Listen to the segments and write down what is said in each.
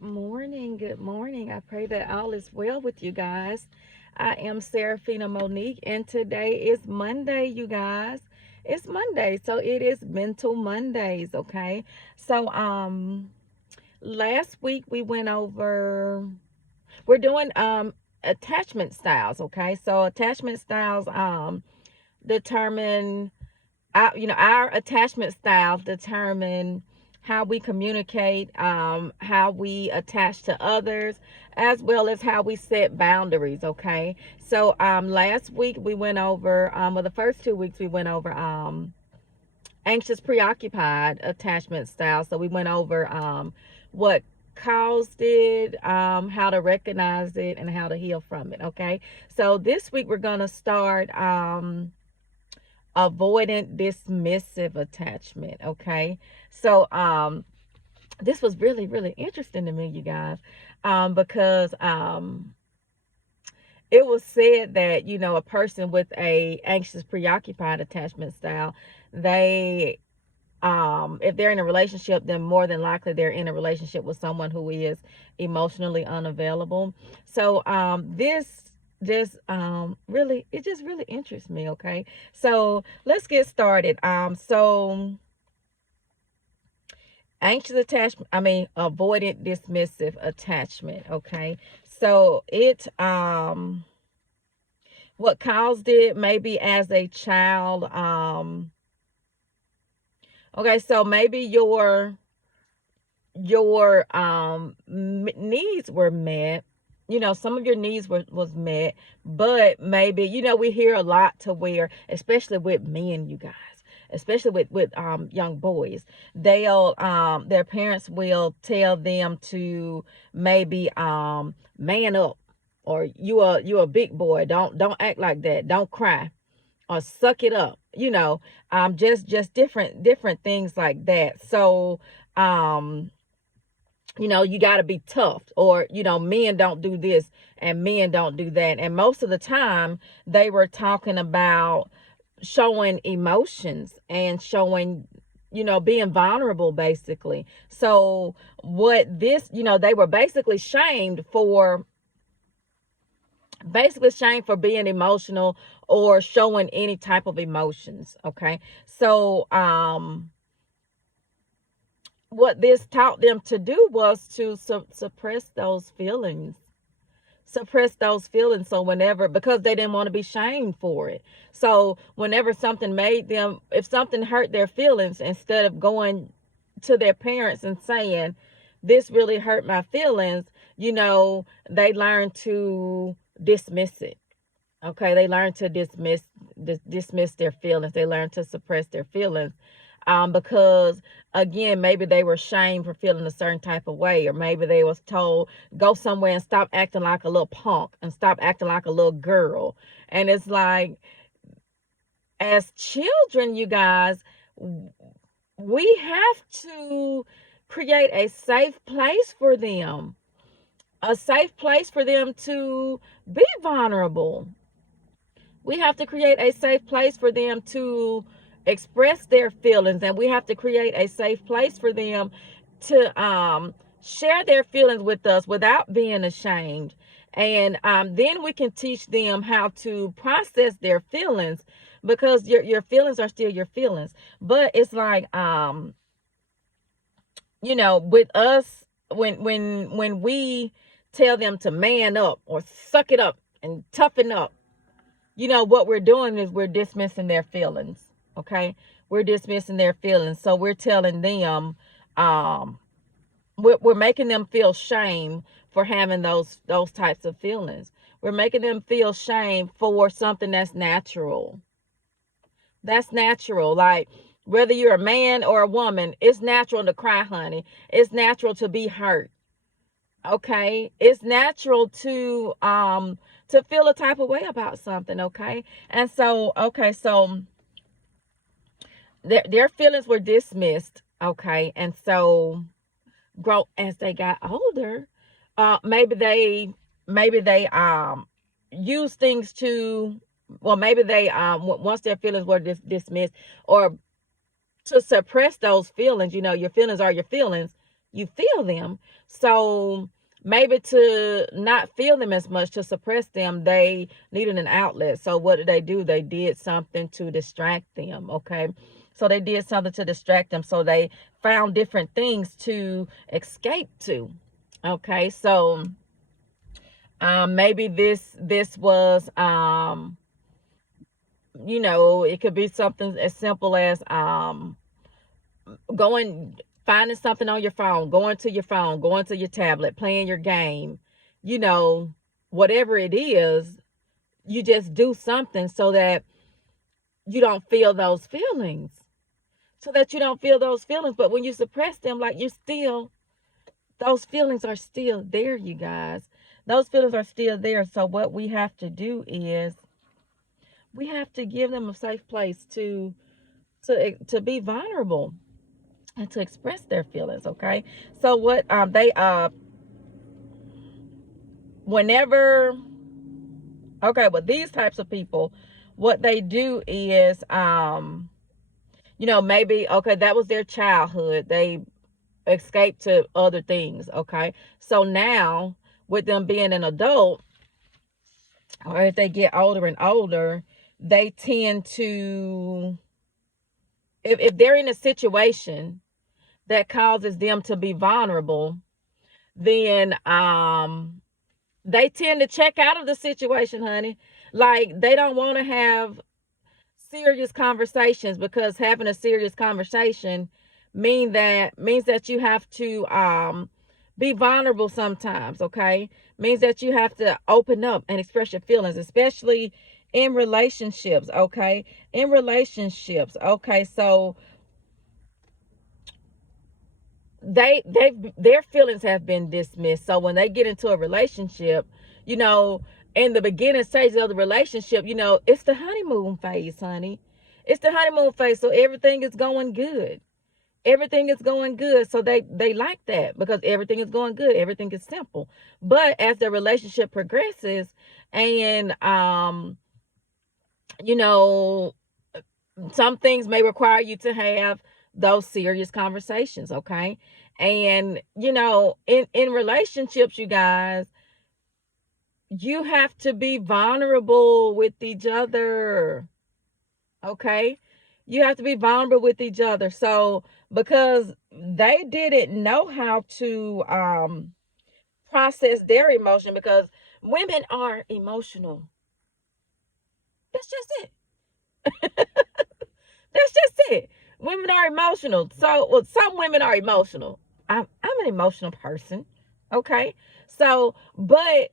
Good morning. I pray that all is well with you guys. I am Serafina Monique, and today is Monday, you guys. It's Monday, so it is Mental Mondays, okay? So, last week we went over, we're doing, attachment styles, okay? So, attachment styles, determine our attachment styles determine how we communicate, how we attach to others, as well as how we set boundaries. Okay, so last week we went over, well, the first 2 weeks we went over anxious, preoccupied attachment style. So we went over what caused it, how to recognize it, and how to heal from it. Okay, so this week we're gonna start. Avoidant dismissive attachment. Okay, so this was really interesting to me, you guys, because it was said that a person with a anxious preoccupied attachment style, they if they're in a relationship, then more than likely they're in a relationship with someone who is emotionally unavailable. So this just really, it just really interests me. Okay, so let's get started. So anxious attachment, I mean avoidant dismissive attachment. Okay, so it what caused it, maybe as a child. Okay, so maybe your needs were met. Some of your needs was met, but maybe, we hear a lot to where, especially with men, you guys, especially with young boys, they'll their parents will tell them to maybe man up, or you a big boy, don't act like that, don't cry, or suck it up, just different things like that. So you got to be tough, or men don't do this and men don't do that. And most of the time they were talking about showing emotions and showing, being vulnerable, basically. So what this, they were basically shamed for being emotional or showing any type of emotions. Okay, so what this taught them to do was to suppress those feelings, so whenever, because they didn't want to be shamed for it, so whenever something made them, if something hurt their feelings, instead of going to their parents and saying, this really hurt my feelings, they learn to dismiss it. Okay, they learn to dismiss their feelings. They learn to suppress their feelings, because again, maybe they were shamed for feeling a certain type of way, or maybe they was told, go somewhere and stop acting like a little punk and stop acting like a little girl. And it's like, as children, you guys, we have to create a safe place for them, a safe place for them to be vulnerable. We have to create a safe place for them to express their feelings, and we have to create a safe place for them to share their feelings with us without being ashamed. And then we can teach them how to process their feelings, because your feelings are still your feelings. But it's like, with us, when we tell them to man up or suck it up and toughen up, what we're doing is we're dismissing their feelings. Okay, we're dismissing their feelings. So we're telling them, we're making them feel shame for having those types of feelings. We're making them feel shame for something that's natural. That's natural. Like, whether you're a man or a woman, it's natural to cry, honey. It's natural to be hurt. Okay, it's natural to feel a type of way about something. Okay, and so, okay, so their feelings were dismissed. Okay, and so grow as they got older, maybe they use things to, well, maybe they once their feelings were dismissed, or to suppress those feelings. Your feelings are your feelings. you feel them. So maybe to not feel them as much, to suppress them, they needed an outlet. So what did they do? They did something to distract them. Okay. So they did something to distract them. So they found different things to escape to. Okay. So maybe this was it could be something as simple as going finding something on your phone, going to your tablet, playing your game, you know, whatever it is, you just do something so that you don't feel those feelings. So that you don't feel those feelings. But when you suppress them, like you still, those feelings are still there, you guys. Those feelings are still there. So what we have to do is we have to give them a safe place to be vulnerable and to express their feelings. Okay. So what they whenever with these types of people, what they do is maybe that was their childhood, they escaped to other things. Okay, so now with them being an adult, or if they get older and older, they tend to, if they're in a situation that causes them to be vulnerable, then they tend to check out of the situation, honey. Like they don't want to have serious conversations, because having a serious conversation means that you have to be vulnerable sometimes. Okay, means that you have to open up and express your feelings, especially in relationships. Okay, in relationships. Okay, so their feelings have been dismissed. So when they get into a relationship, you know, in the beginning stages of the relationship, it's the honeymoon phase, honey. It's the honeymoon phase. So everything is going good. Everything is going good. So they like that because everything is going good. Everything is simple. But as the relationship progresses, and you know, some things may require you to have those serious conversations. Okay, and in relationships, you guys, you have to be vulnerable with each other. Okay, you have to be vulnerable with each other. So because they didn't know how to process their emotion, because women are emotional. That's just it. That's just it. Women are emotional. So, well, some women are emotional. I'm an emotional person. Okay. So, but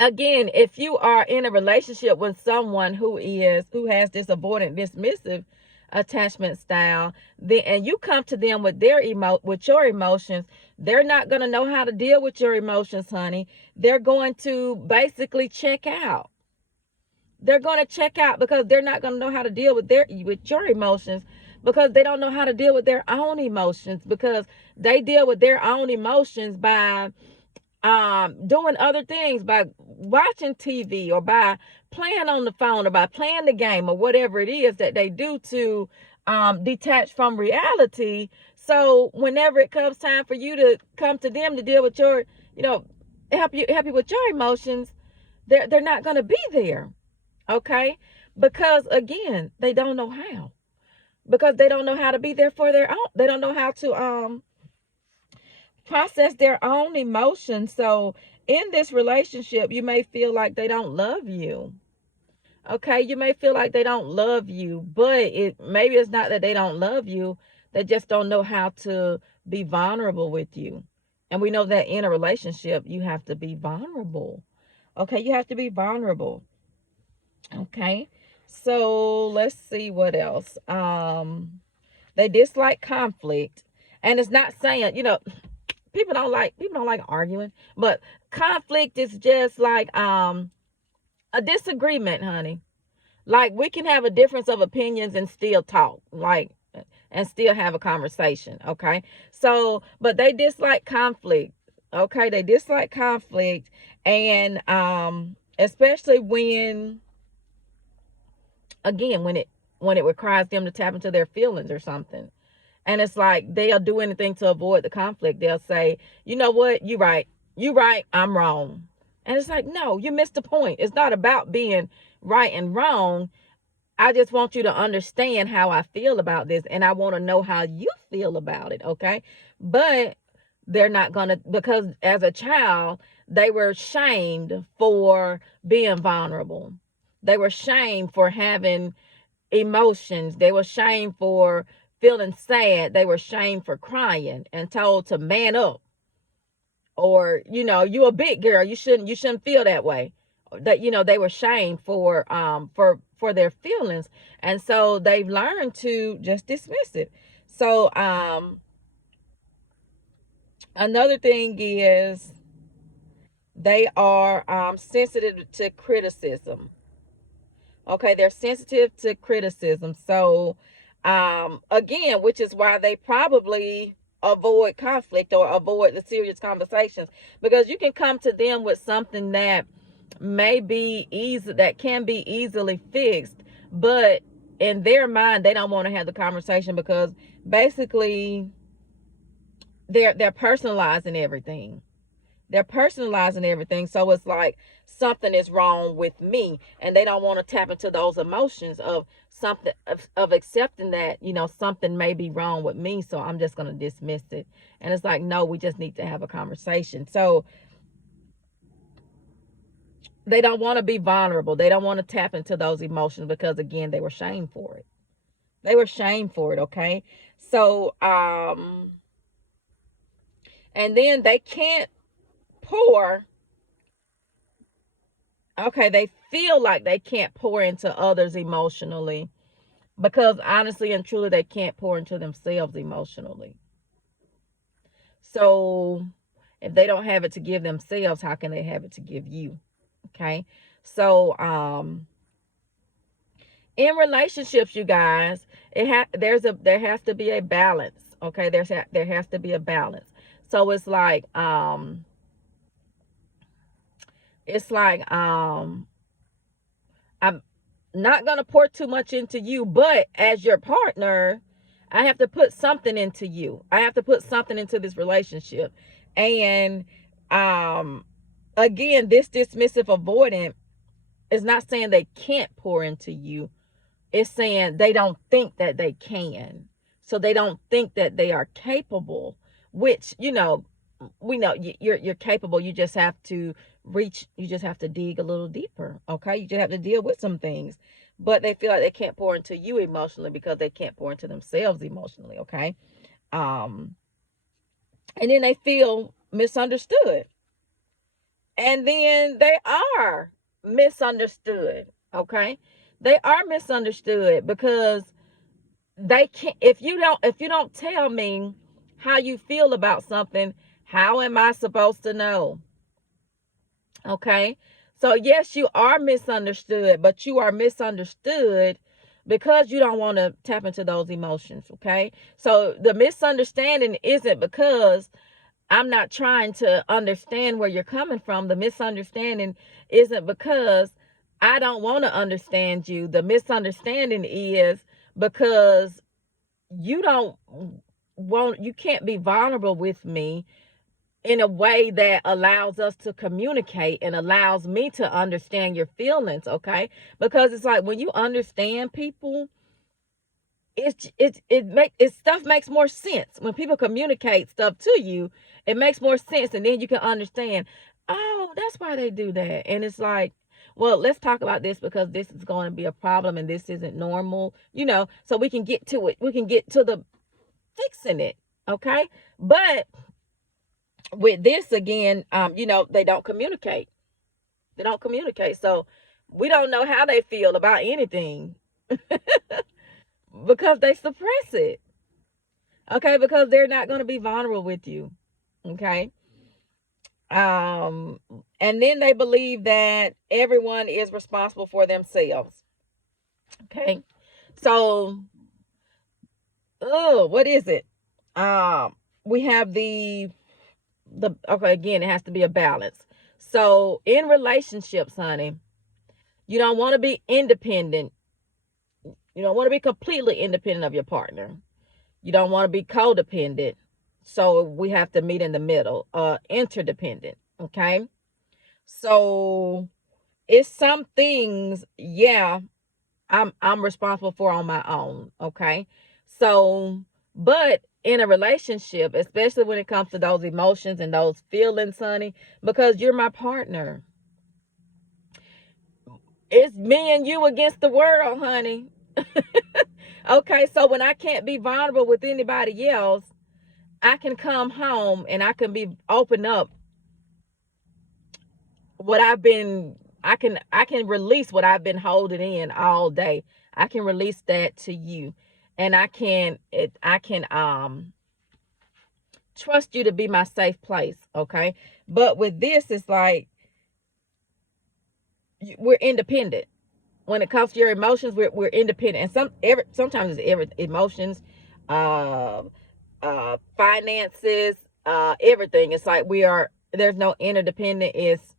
again, if you are in a relationship with someone who has this avoidant dismissive attachment style, then and you come to them with with your emotions, they're not going to know how to deal with your emotions, honey. They're going to basically check out. They're going to check out because they're not going to know how to deal with your emotions, because they don't know how to deal with their own emotions, because they deal with their own emotions by doing other things, by watching TV, or by playing on the phone, or by playing the game, or whatever it is that they do to detach from reality. So whenever it comes time for you to come to them to deal with your, help you with your emotions, they're not going to be there. Okay, because again, they don't know how, because they don't know how to be there for their own, they don't know how to process their own emotions. So in this relationship, you may feel like they don't love you. Okay, you may feel like they don't love you, but maybe it's not that they don't love you, they just don't know how to be vulnerable with you. And we know that in a relationship you have to be vulnerable. Okay, you have to be vulnerable. Okay, so let's see what else. They dislike conflict. And it's not saying, people don't like arguing, but conflict is just like a disagreement, honey. Like we can have a difference of opinions and still talk, like, and still have a conversation. Okay, so but they dislike conflict. Okay, they dislike conflict. And especially when, again, when it requires them to tap into their feelings or something. And it's like they'll do anything to avoid the conflict. They'll say, you know what, you right. You right, I'm wrong. And it's like, no, you missed the point. It's not about being right and wrong. I just want you to understand how I feel about this, and I want to know how you feel about it, okay? But they're not going to, because as a child, they were shamed for being vulnerable. They were shamed for having emotions. They were shamed for feeling sad. They were shamed for crying and told to man up, or you a big girl, you shouldn't feel that way. That they were shamed for their feelings, and so they've learned to just dismiss it. So another thing is they are sensitive to criticism. Okay, they're sensitive to criticism. So again, which is why they probably avoid conflict or avoid the serious conversations, because you can come to them with something that may be easy, that can be easily fixed, but in their mind they don't want to have the conversation, because basically they're personalizing everything. They're personalizing everything. So it's like something is wrong with me. And they don't want to tap into those emotions of something, of accepting that, something may be wrong with me. So I'm just going to dismiss it. And it's like, no, we just need to have a conversation. So they don't want to be vulnerable. They don't want to tap into those emotions because, again, they were shamed for it. They were shamed for it. Okay. So, and then they can't pour. Okay, they feel like they can't pour into others emotionally, because honestly and truly they can't pour into themselves emotionally. So if they don't have it to give themselves, how can they have it to give you? Okay. So in relationships, you guys, there has to be a balance. Okay, there has to be a balance. So it's like I'm not going to pour too much into you, but as your partner, I have to put something into you. I have to put something into this relationship. And um again, this dismissive avoidant is not saying they can't pour into you. It's saying they don't think that they can. So they don't think that they are capable, which, we know you're capable. You just have to reach, you just have to dig a little deeper. Okay. You just have to deal with some things, but they feel like they can't pour into you emotionally because they can't pour into themselves emotionally. Okay. Um, and then they feel misunderstood, and then they are misunderstood. Okay. They are misunderstood because they can't, if you don't tell me how you feel about something, how am I supposed to know? Okay. So yes, you are misunderstood, but you are misunderstood because you don't want to tap into those emotions. Okay. So the misunderstanding isn't because I'm not trying to understand where you're coming from. The misunderstanding isn't because I don't want to understand you. The misunderstanding is because you can't be vulnerable with me in a way that allows us to communicate and allows me to understand your feelings. Okay, because it's like when you understand people, stuff makes more sense when people communicate stuff to you. It makes more sense, and then you can understand, oh, that's why they do that. And it's like, well, let's talk about this because this is going to be a problem and this isn't normal, so we can get to it. We can get to the fixing it. Okay. But with this, again, they don't communicate. They don't communicate. So we don't know how they feel about anything because they suppress it. Okay. Because they're not going to be vulnerable with you. Okay. Um, and then they believe that everyone is responsible for themselves. Okay. So, oh, what is it? We have okay, again, it has to be a balance. So in relationships, honey, you don't want to be independent. You don't want to be completely independent of your partner. You don't want to be codependent. So we have to meet in the middle. Interdependent. Okay. So it's some things, yeah, I'm responsible for on my own. Okay. So, but in a relationship, especially when it comes to those emotions and those feelings, honey, because you're my partner. It's me and you against the world, honey. Okay, so when I can't be vulnerable with anybody else, I can come home and I can be open up what I've been I can release what I've been holding in all day. I can release that to you. And I can trust you to be my safe place, okay? But with this it's like we're independent. When it comes to your emotions, we're independent. And sometimes it's every emotions, uh finances, everything. It's like there's no interdependent. It's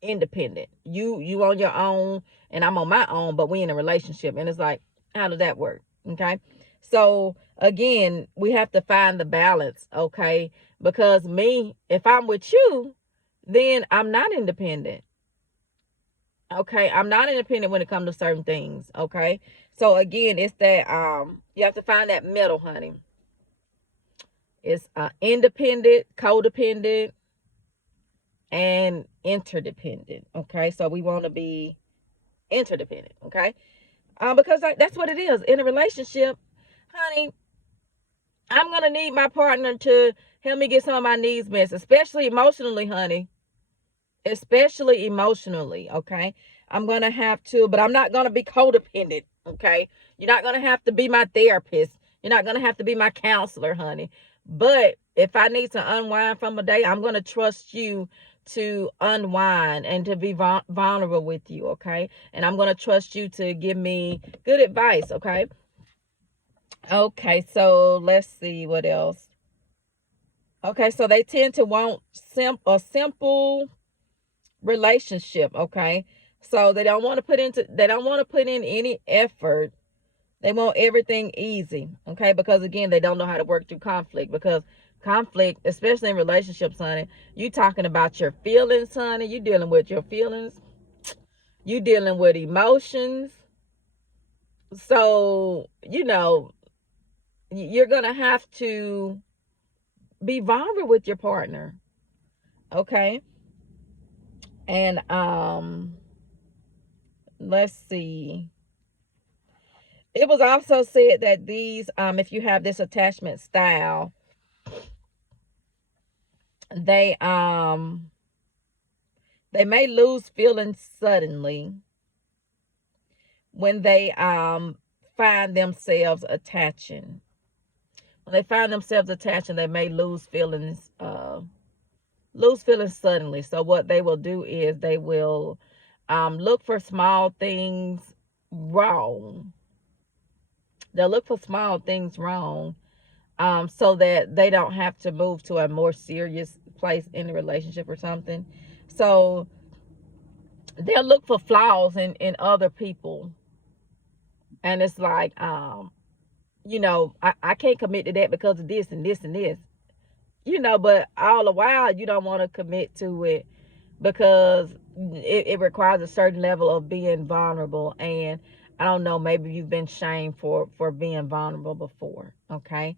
independent. You on your own and I'm on my own, but we in a relationship. And it's like, how does that work? Okay. So again, we have to find the balance, okay? Because me, if I'm with you, then I'm not independent. Okay. I'm not independent when it comes to certain things. Okay. So again, it's that you have to find that middle, honey. It's independent, codependent, and interdependent. Okay. So we want to be interdependent. Okay. Because that's what it is in a relationship, honey. I'm gonna need my partner to help me get some of my needs met, especially emotionally, honey. Especially emotionally, okay? I'm gonna have to, but I'm not gonna be codependent, okay? You're not gonna have to be my therapist. You're not gonna have to be my counselor, honey. But if I need to unwind from a day, I'm gonna trust you to unwind and to be vulnerable with you, okay? And I'm gonna trust you to give me good advice, okay? Okay, so let's see what else. Okay, so they tend to want a simple relationship, okay? So they don't want to put in any effort. They want everything easy, okay? Because again, they don't know how to work through conflict, because conflict, especially in relationships, honey, you talking about your feelings, honey. You dealing with your feelings. You dealing with emotions. So, you're going to have to be vulnerable with your partner, okay? And let's see. It was also said that these, if you have this attachment style, they they may lose feelings suddenly when they find themselves attaching. When they find themselves attaching, they may lose feelings suddenly. So what they will do is they will look for small things wrong. They'll look for small things wrong, so that they don't have to move to a more serious place in the relationship or something. So they'll look for flaws in other people. And it's like, I can't commit to that because of this and this and this. But all the while you don't want to commit to it because it requires a certain level of being vulnerable. And I don't know, maybe you've been shamed for being vulnerable before. Okay.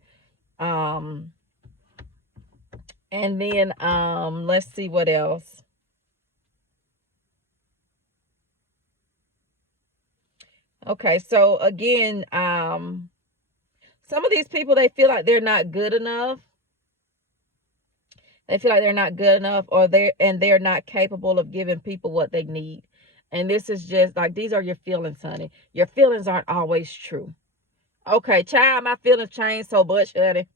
Um, and then let's see what else. Okay, so again, some of these people, they feel like they're not good enough. They feel like they're not good enough, or they're not capable of giving people what they need. And this is just like, these are your feelings, honey. Your feelings aren't always true. Okay, child, my feelings change so much, honey.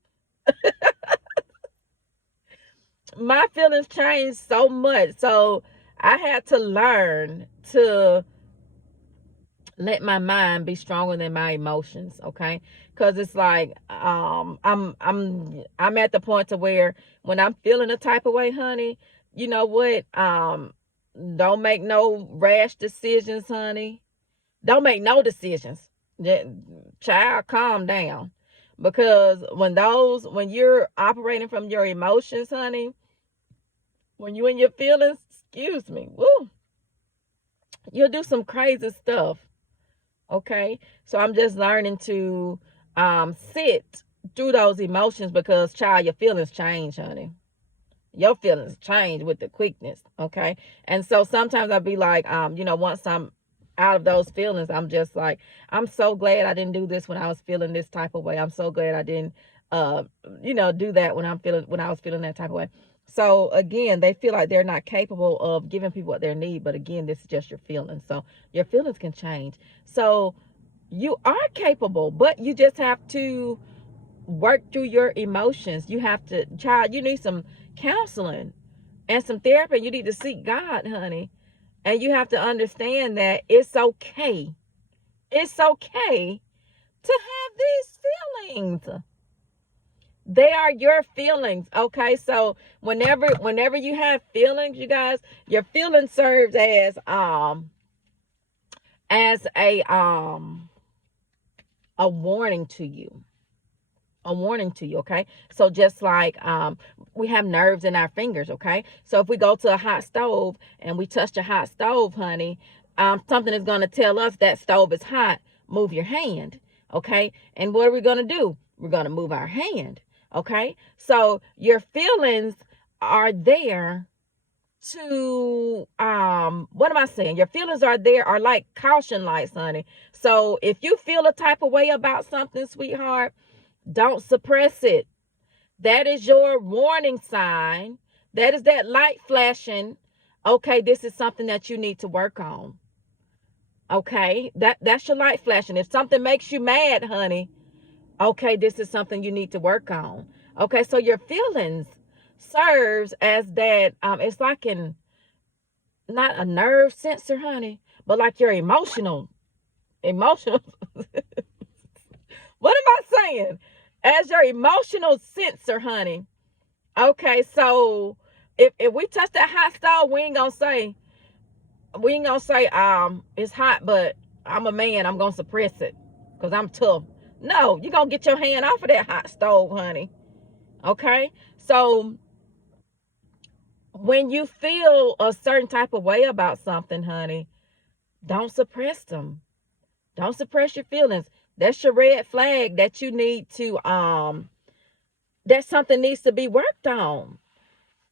My feelings change so much. So I had to learn to let my mind be stronger than my emotions, okay? Because it's like, I'm at the point to where when I'm feeling a type of way, honey, you know what, don't make no rash decisions, honey. Don't make no decisions. Child, calm down. Because when you're operating from your emotions, honey, when you in your feelings, excuse me, woo, you'll do some crazy stuff. Okay, so I'm just learning to sit through those emotions, because child, your feelings change, honey. Your feelings change with the quickness. Okay, and so sometimes I'll be like, once I'm out of those feelings, I'm just like, I'm so glad I didn't do this when I was feeling this type of way. I'm so glad I didn't do that when I was feeling that type of way. So again, they feel like they're not capable of giving people what they need, but again, this is just your feelings. So your feelings can change. So you are capable, but you just have to work through your emotions. You have to, child, you need some counseling and some therapy. You need to seek God, honey. And you have to understand that it's okay. It's okay to have these feelings. They are your feelings. Okay. So whenever you have feelings, you guys, your feeling serves as a warning to you. A warning to you. Okay, so just like we have nerves in our fingers. Okay, so if we go to a hot stove and we touch the hot stove, honey, something is going to tell us that stove is hot. Move your hand. Okay, and what are we going to do? We're going to move our hand. Okay, so your feelings are there to what am I saying? Your feelings are like caution lights, honey. So if you feel a type of way about something, sweetheart, don't suppress it. That is your warning sign. That is that light flashing. Okay, this is something that you need to work on. Okay, that's your light flashing. If something makes you mad, honey, okay, this is something you need to work on. Okay, so your feelings serves as that. It's like not a nerve sensor, honey, but like your emotional. What am I saying? As your emotional sensor, honey. Okay, so if we touch that hot stove, we ain't gonna say it's hot, but I'm a man, I'm gonna suppress it because I'm tough. No, you're gonna get your hand off of that hot stove, honey. Okay? So when you feel a certain type of way about something, honey, don't suppress them. Don't suppress your feelings. That's your red flag that you need to that something needs to be worked on.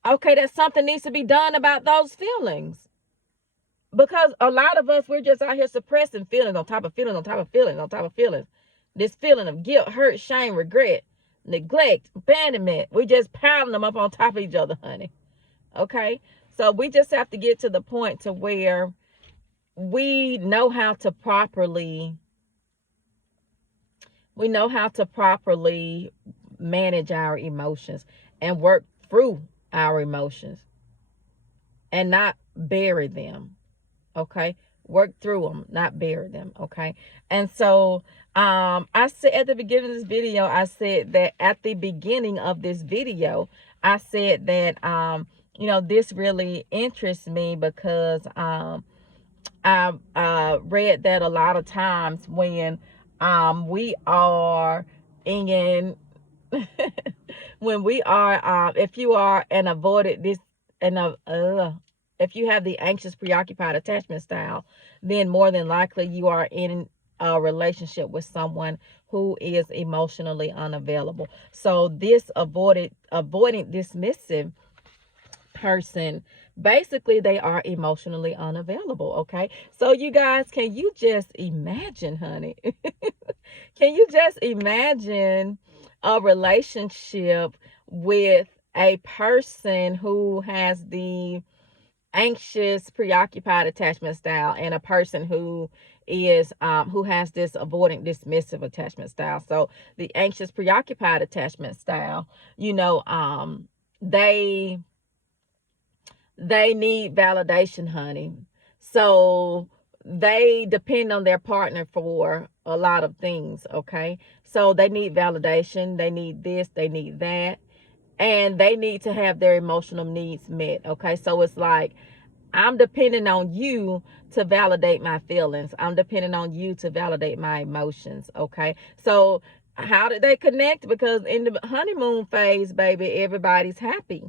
Okay, that something needs to be done about those feelings. Because a lot of us, we're just out here suppressing feelings on top of feelings on top of feelings on top of feelings. This feeling of guilt, hurt, shame, regret, neglect, abandonment. We just piling them up on top of each other, honey. Okay? So we just have to get to the point to where we know how to properly manage our emotions and work through our emotions and not bury them. Okay, work through them, not bury them. Okay, and so I said at the beginning of this video, I said that this really interests me because I read that a lot of times when we are in when we are if you are an avoided this and if you have the anxious preoccupied attachment style, then more than likely you are in a relationship with someone who is emotionally unavailable. So this avoidant dismissive person, basically they are emotionally unavailable. Okay, so you guys, can you just imagine, honey? Can you just imagine a relationship with a person who has the anxious preoccupied attachment style and a person who has this avoidant dismissive attachment style? So the anxious preoccupied attachment style, they need validation, honey. So they depend on their partner for a lot of things. Okay, so they need validation, they need this, they need that, and they need to have their emotional needs met. Okay, so it's like, I'm depending on you to validate my feelings. I'm depending on you to validate my emotions. Okay, so How did they connect? Because in the honeymoon phase, baby, everybody's happy.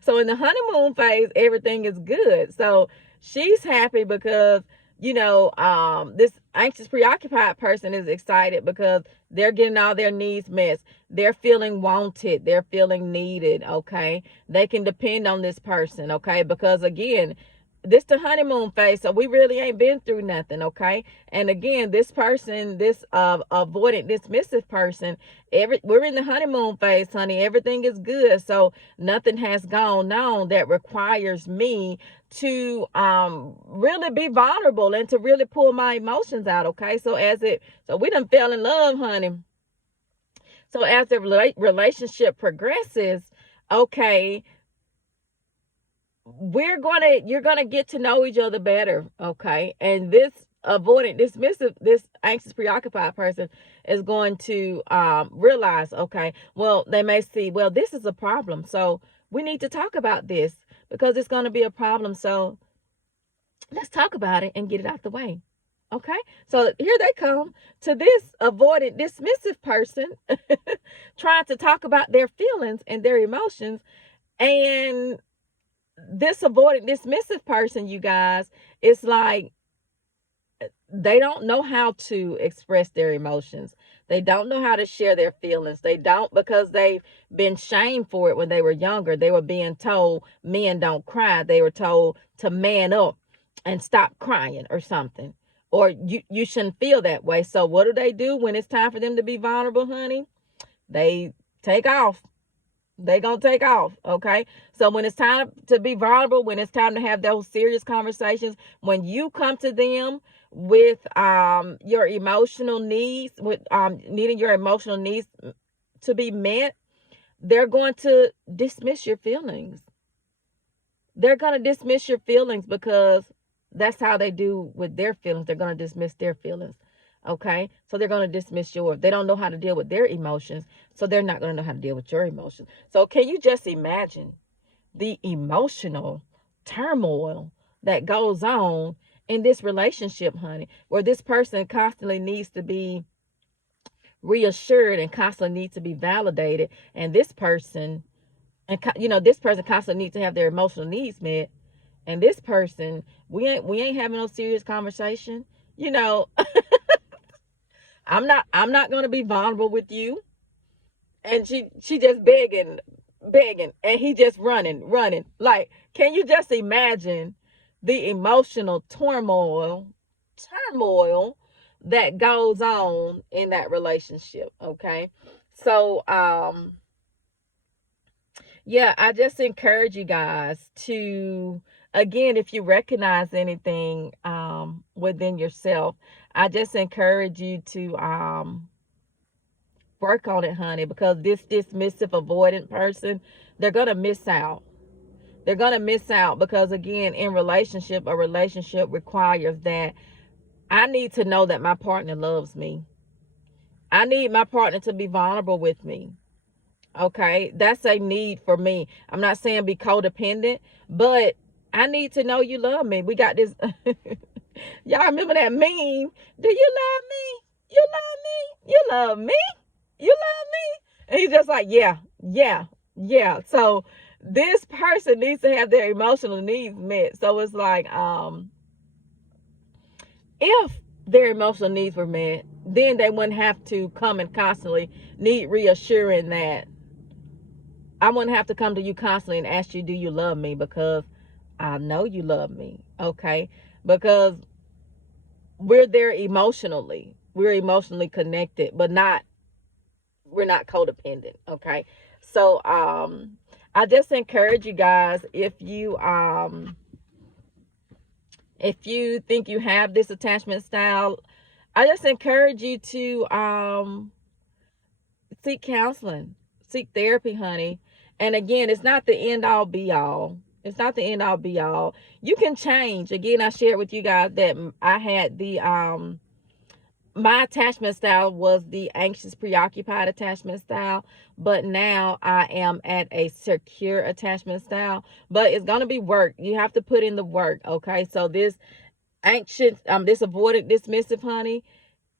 So in the honeymoon phase, everything is good. So she's happy because, this anxious, preoccupied person is excited because they're getting all their needs met. They're feeling wanted. They're feeling needed. Okay. They can depend on this person. Okay. Because again, this the honeymoon phase, so we really ain't been through nothing. Okay. And again, this person, this avoidant, dismissive person, we're in the honeymoon phase, honey. Everything is good. So nothing has gone on that requires me to really be vulnerable and to really pull my emotions out. Okay. So we done fell in love, honey. So as the relationship progresses, okay, you're gonna get to know each other better. Okay. And this avoidant, dismissive, this anxious, preoccupied person is going to realize, okay, well, they may see, well, this is a problem, so we need to talk about this because it's going to be a problem. So let's talk about it and get it out the way. Okay. So here they come to this avoidant, dismissive person trying to talk about their feelings and their emotions. And this avoidant, dismissive person, you guys, it's like they don't know how to express their emotions. They don't know how to share their feelings. They don't, because they've been shamed for it when they were younger. They were being told men don't cry. They were told to man up and stop crying or something. Or you shouldn't feel that way. So what do when it's time for them to be vulnerable, honey? They take off. They gonna take off. Okay. So when it's time to be vulnerable, when it's time to have those serious conversations, when you come to them with your emotional needs, with needing your emotional needs to be met, they're going to dismiss your feelings. They're going to dismiss your feelings because that's how they do with their feelings. They're going to dismiss their feelings. Okay. So they're going to dismiss yours. They don't know how to deal with their emotions. So they're not going to know how to deal with your emotions. So can you just imagine the emotional turmoil that goes on in this relationship, honey, where this person constantly needs to be reassured and constantly needs to be validated. And this person, this person constantly needs to have their emotional needs met. And this person, we ain't having no serious conversation. You know, I'm not gonna be vulnerable with you. And she just begging, and he just running. Like, can you just imagine the emotional turmoil that goes on in that relationship? Okay. So yeah, I just encourage you guys to, again, if you recognize anything within yourself, I just encourage you to work on it, honey, because this dismissive, avoidant person, they're gonna miss out. They're gonna miss out because, again, in a relationship requires that I need to know that my partner loves me. I need my partner to be vulnerable with me. Okay, that's a need for me. I'm not saying be codependent, but I need to know you love me. We got this. Y'all remember that meme? Do you love me? You love me? You love me? You love me? And he's just like, yeah, yeah, yeah. So this person needs to have their emotional needs met. So it's like, if their emotional needs were met, then they wouldn't have to come and constantly need reassuring that I wouldn't have to come to you constantly and ask you, do you love me? Because I know you love me. Okay. Because we're there emotionally. We're emotionally connected, but we're not codependent. Okay. So I just encourage you guys, if you think you have this attachment style, I just encourage you to seek counseling, seek therapy, honey. And again, it's not the end all be all. It's not the end all be all. You can change. Again, I shared with you guys that I had my attachment style was the anxious, preoccupied attachment style, but now I am at a secure attachment style. But it's gonna be work. You have to put in the work. Okay. So this anxious, this avoidant, dismissive, honey,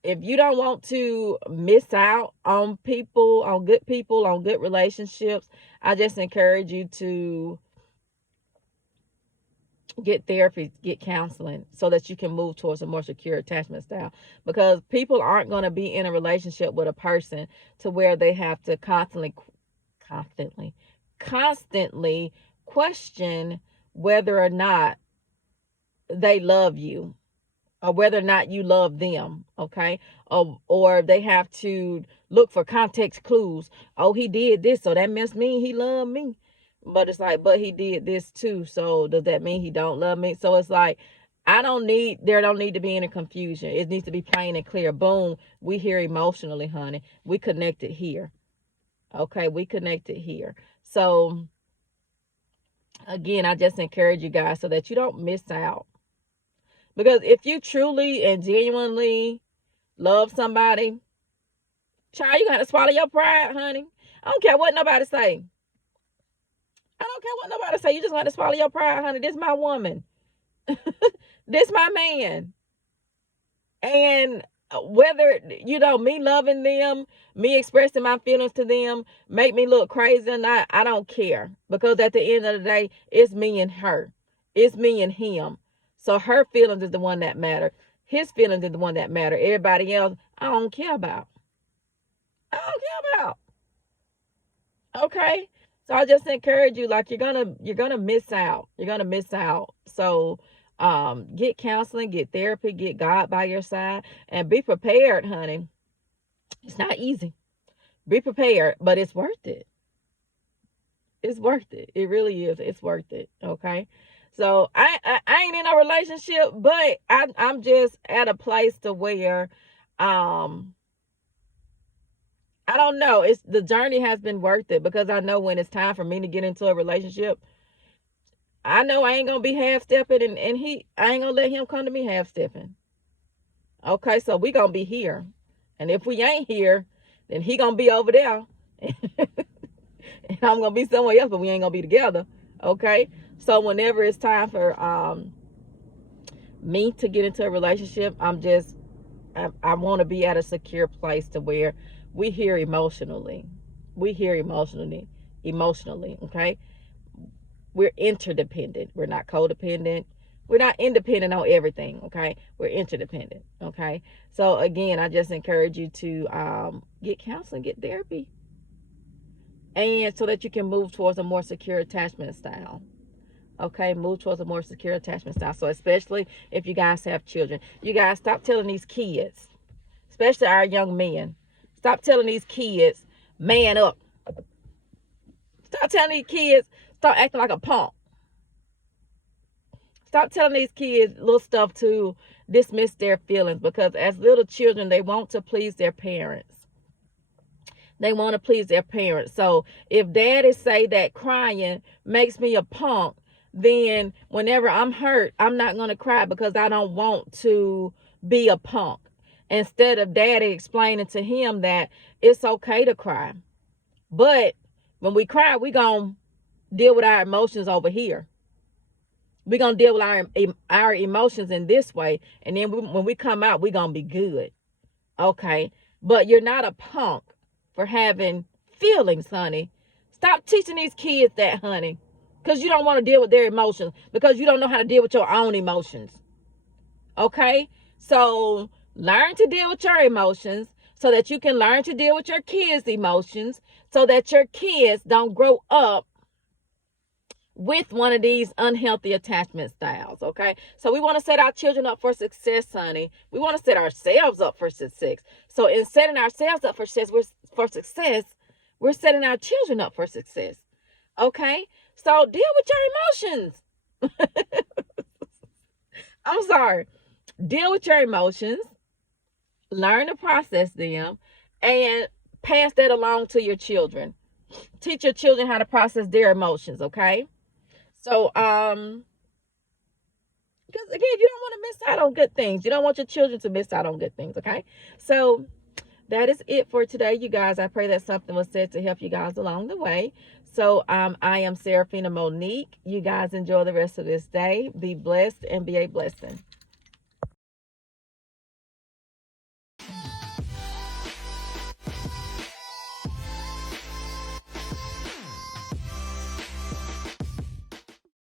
if you don't want to miss out on people, on good relationships, I just encourage you to get therapy, get counseling, so that you can move towards a more secure attachment style. Because people aren't going to be in a relationship with a person to where they have to constantly, constantly question whether or not they love you, or whether or not you love them, okay? Or they have to look for context clues. Oh, he did this, so that must mean he loved me. But it's like, but he did this too, so does that mean he don't love me? So it's like, there don't need to be any confusion. It needs to be plain and clear. Boom, we here emotionally, honey. We connected here. Okay, we connected here. So again, I just encourage you guys so that you don't miss out. Because if you truly and genuinely love somebody, child, you gotta swallow your pride, honey. I don't care what nobody say. I don't care what nobody say. You just gotta swallow your pride, honey. This my woman. This my man. And whether, me loving them, me expressing my feelings to them, make me look crazy or not, I don't care. Because at the end of the day, it's me and her. It's me and him. So her feelings is the one that matter. His feelings is the one that matter. Everybody else, I don't care about. I don't care about. Okay? So I just encourage you, like, you're gonna miss out. You're gonna miss out. So get counseling, get therapy, get God by your side, and be prepared, honey. It's not easy. Be prepared, but it's worth it. It's worth it. It really is. It's worth it. Okay. So I ain't in a relationship, but I'm just at a place to where I don't know. It's the journey has been worth it, because I know when it's time for me to get into a relationship, I know I ain't gonna be half stepping, and I ain't gonna let him come to me half stepping. Okay, so we gonna be here. And if we ain't here, then he gonna be over there. And I'm gonna be somewhere else, but we ain't gonna be together. Okay? So whenever it's time for me to get into a relationship, I want to be at a secure place to where we hear emotionally. Emotionally, okay? We're interdependent. We're not codependent. We're not independent on everything, okay? We're interdependent, okay? So again, I just encourage you to get counseling, get therapy, and so that you can move towards a more secure attachment style. Okay, move towards a more secure attachment style. So especially if you guys have children, you guys stop telling these kids, especially our young men, stop telling these kids, man up. Stop telling these kids, stop acting like a punk. Stop telling these kids little stuff to dismiss their feelings, because as little children, they want to please their parents. They want to please their parents. So if daddy say that crying makes me a punk, then whenever I'm hurt, I'm not going to cry because I don't want to be a punk. Instead of daddy explaining to him that it's okay to cry. But when we cry, we're going to deal with our emotions over here. We're going to deal with our emotions in this way. And then when we come out, we're going to be good. Okay. But you're not a punk for having feelings, honey. Stop teaching these kids that, honey. Because you don't want to deal with their emotions. Because you don't know how to deal with your own emotions. Okay? So learn to deal with your emotions so that you can learn to deal with your kids' emotions, so that your kids don't grow up with one of these unhealthy attachment styles. Okay? So we want to set our children up for success, honey. We want to set ourselves up for success. So in setting ourselves up for success, we're setting our children up for success. Okay? So deal with your emotions. I'm sorry. Deal with your emotions. Learn to process them. And pass that along to your children. Teach your children how to process their emotions, okay? So, because again, you don't want to miss out on good things. You don't want your children to miss out on good things, okay? So, that is it for today, you guys. I pray that something was said to help you guys along the way. So I am Serafina Monique. You guys enjoy the rest of this day. Be blessed and be a blessing.